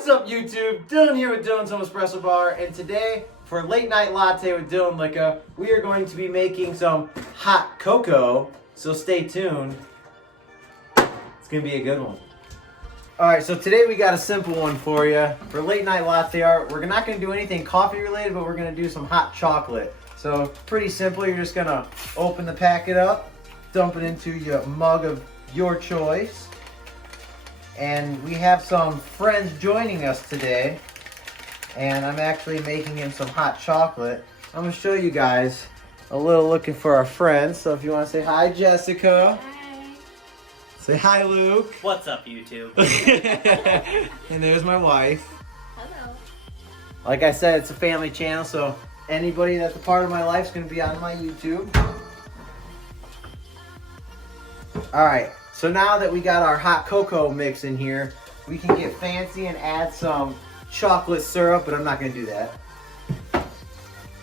What's up, YouTube? Dylan here with Dylan's Home Espresso Bar, and today for Late Night Latte with Dylan Licka, we are going to be making some hot cocoa, so stay tuned. It's going to be a good one. Alright, so today we got a simple one for you. For Late Night Latte Art, we're not going to do anything coffee related, but we're going to do some hot chocolate. So pretty simple, you're just going to open the packet up, dump it into your mug of your choice. And we have some friends joining us today, and I'm actually making him some hot chocolate. I'm going to show you guys a little looking for our friends. So if you want to say hi, Jessica. Hi. Say hi, Luke. What's up, YouTube? And there's my wife. Hello. Like I said, it's a family channel, so anybody that's a part of my life is going to be on my YouTube. Alright. So now that we got our hot cocoa mix in here, we can get fancy and add some chocolate syrup, but I'm not going to do that.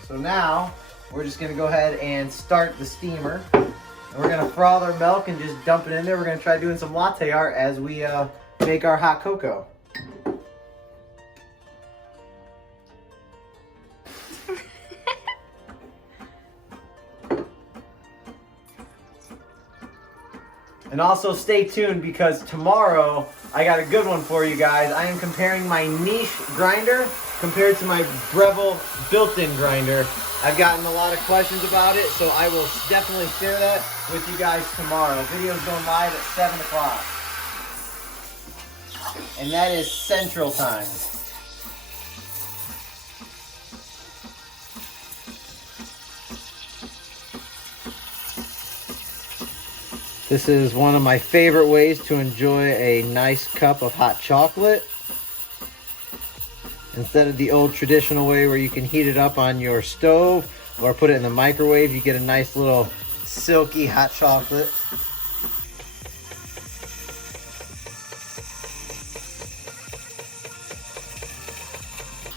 So now, we're just going to go ahead and start the steamer. And we're going to froth our milk and just dump it in there. We're going to try doing some latte art as we make our hot cocoa. And also stay tuned because tomorrow I got a good one for you guys. I am comparing my niche grinder compared to my Breville built-in grinder. I've gotten a lot of questions about it, so I will definitely share that with you guys tomorrow. Video's going live at 7 o'clock. And that is Central Time. This is one of my favorite ways to enjoy a nice cup of hot chocolate. Instead of the old traditional way where you can heat it up on your stove or put it in the microwave, you get a nice little silky hot chocolate.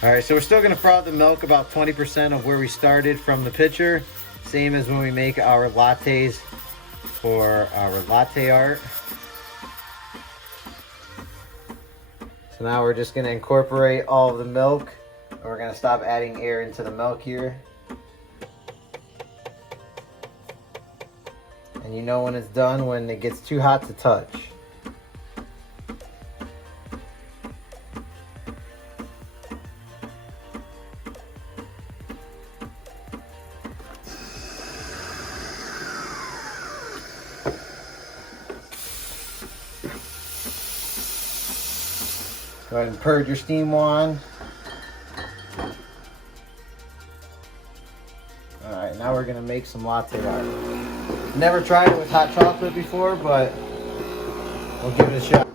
Alright, so we're still going to froth the milk about 20% of where we started from the pitcher. Same as when we make our lattes for our latte art. So now we're just going to incorporate all of the milk, and we're going to stop adding air into the milk here. And you know when it's done when it gets too hot to touch. Go ahead and purge your steam wand. Alright, now we're going to make some latte art. Never tried it with hot chocolate before, but we'll give it a shot.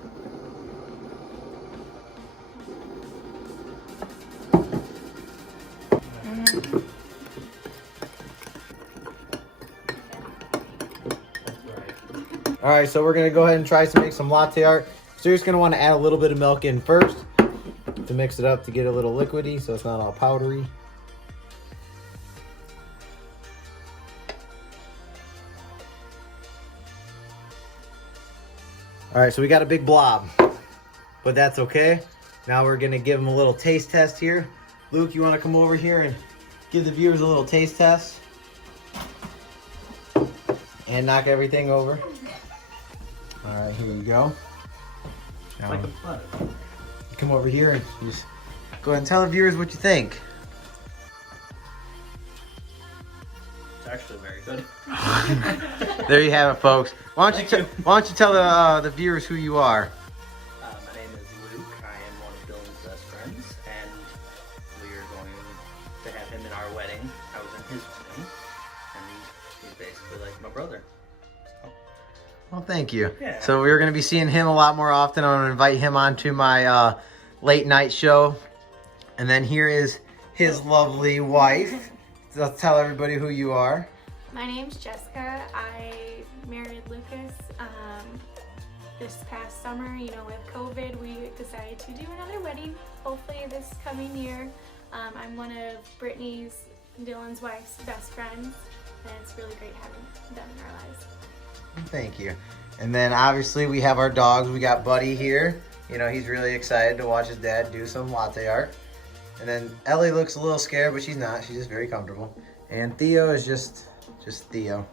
Alright, so we're going to go ahead and try to make some latte art. So you're just going to want to add a little bit of milk in first to mix it up to get a little liquidy so it's not all powdery. Alright, so we got a big blob, but that's okay. Now we're going to give them a little taste test here. Luke, you want to come over here and give the viewers a little taste test? And knock everything over. Alright, here you go. Now, Like a butter. come over here and just go ahead and tell the viewers what you think. It's actually very good. There you have it, folks. Why don't you tell the viewers who you are? My name is Luke. I am one of Dylan's best friends, and we are going to have him in our wedding. I was in his wedding, and he's basically like my brother. Well, thank you. Yeah. So we're going to be seeing him a lot more often. I'm going to invite him onto my late night show. And then here is his lovely wife. So tell everybody who you are. My name's Jessica. I married Lucas this past summer. You know, with COVID, we decided to do another wedding, hopefully this coming year. I'm one of Brittany's, Dylan's wife's best friends, and it's really great having them in our lives. Thank you. And then obviously we have our dogs. We got Buddy here. You know, he's really excited to watch his dad do some latte art. And then Ellie looks a little scared, but she's not. She's just very comfortable. And Theo is just Theo.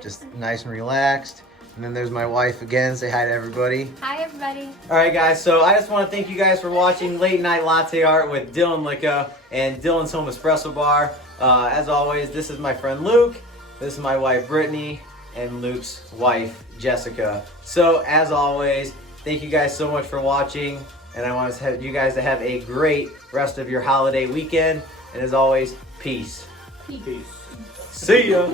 Just nice and relaxed. And then there's my wife again. Say hi to everybody. Hi, everybody. All right, guys. So I just want to thank you guys for watching Late Night Latte Art with Dylan Licka and Dylan's Home Espresso Bar. As always, this is my friend Luke. This is my wife Brittany and Luke's wife Jessica. So as always, thank you guys so much for watching. And I want you guys to have a great rest of your holiday weekend. And as always, peace. Peace. See ya.